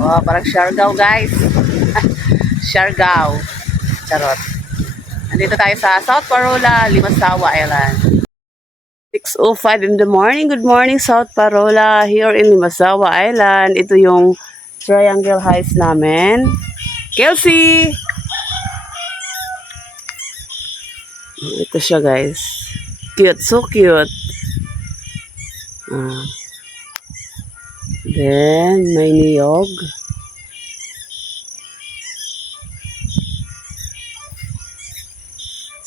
Oh, parang Siargao, guys. Siargao. Charot. Nandito tayo sa South Parola, Limasawa Island. 6:05 in the morning. Good morning, South Parola. Here in Limasawa Island. Ito yung triangle house namin. Kelsey! Ito siya, guys. Cute. So cute. Ah. Then, may niyog.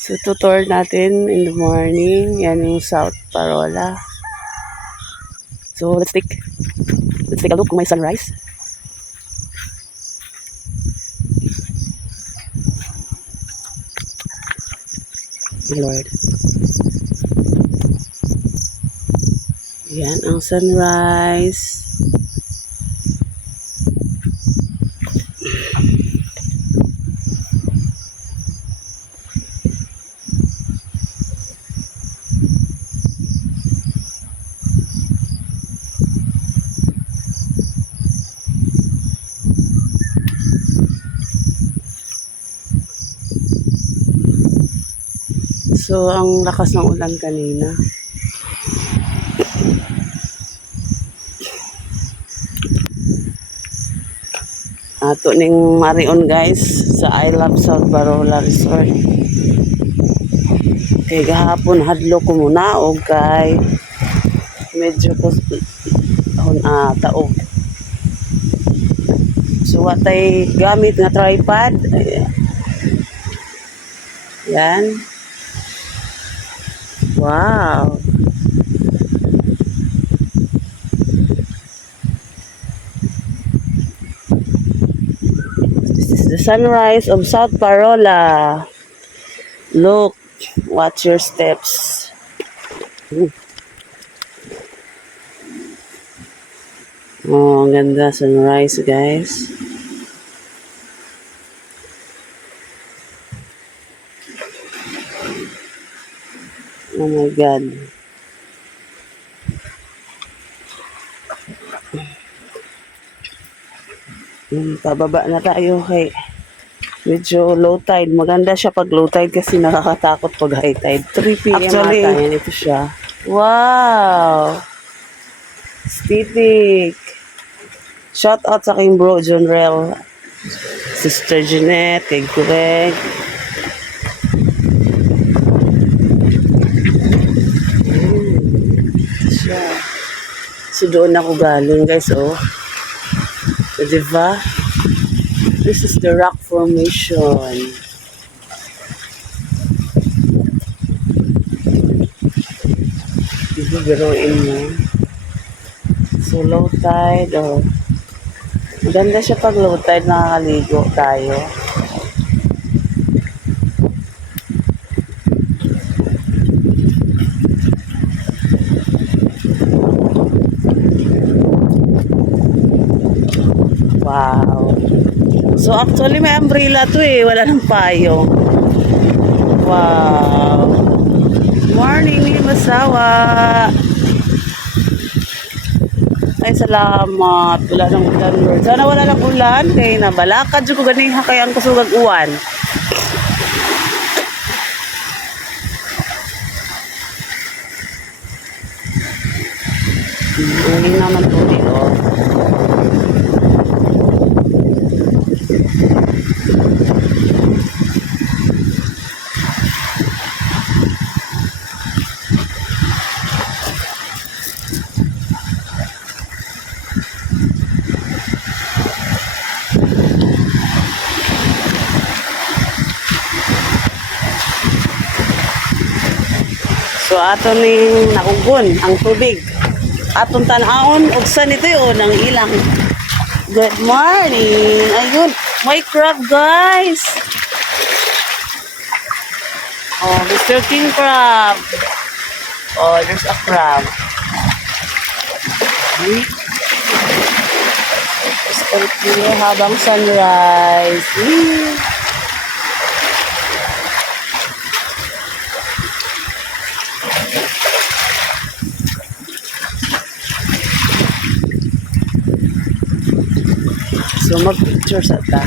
So, tutor natin in the morning. Yan yung South Parola. So, let's take a look kung may sunrise. My Lord. Yan ang sunrise. So, ang lakas ng ulan kanina. Ato ning Marion, guys, sa I Love South Parola Resort. Kay gahapon hadlo ko muna og kay medyo ko taog. So, watay gamit nga tripod. Yan. Wow. This is the sunrise of South Parola. Look, watch your steps. Oh, ang ganda sunrise, guys. Oh my God. Pababa na tayo kay medyo low tide. Maganda siya pag low tide kasi nakakatakot pag high tide. 3 p.m. Actually, ata. Yan, ito siya. Wow! Stitik! Shout out sa aking bro, John Rel. Sister Jeanette, kay Greg. So doon ako galing, guys, oh. So, diba? This is the rock formation. Diba, biruin mo. So, low tide, oh. Maganda siya pag low tide, nakakaligo tayo. Wow. So actually may umbrella to eh. Wala nang payong. Wow. Morning, Limasawa. Ay, salamat. Wala nang ulan, Lord. Sana wala nang ulan. Kaya nabalakad ko ganing hakay ang kusugag uwan. Hindi naman po dito. So ato ning naugon ang tubig. Atong tan-aon ug sa nito yon ang ilang. Good morning. Ayun, may crab, guys. Oh, Mr. King Crab. Oh, there's a crab. Scorpio habang sunrise. So, mag-picture sa ta.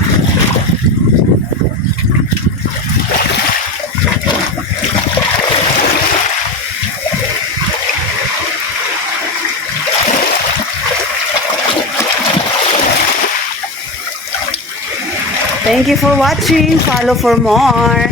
Thank you for watching. Follow for more.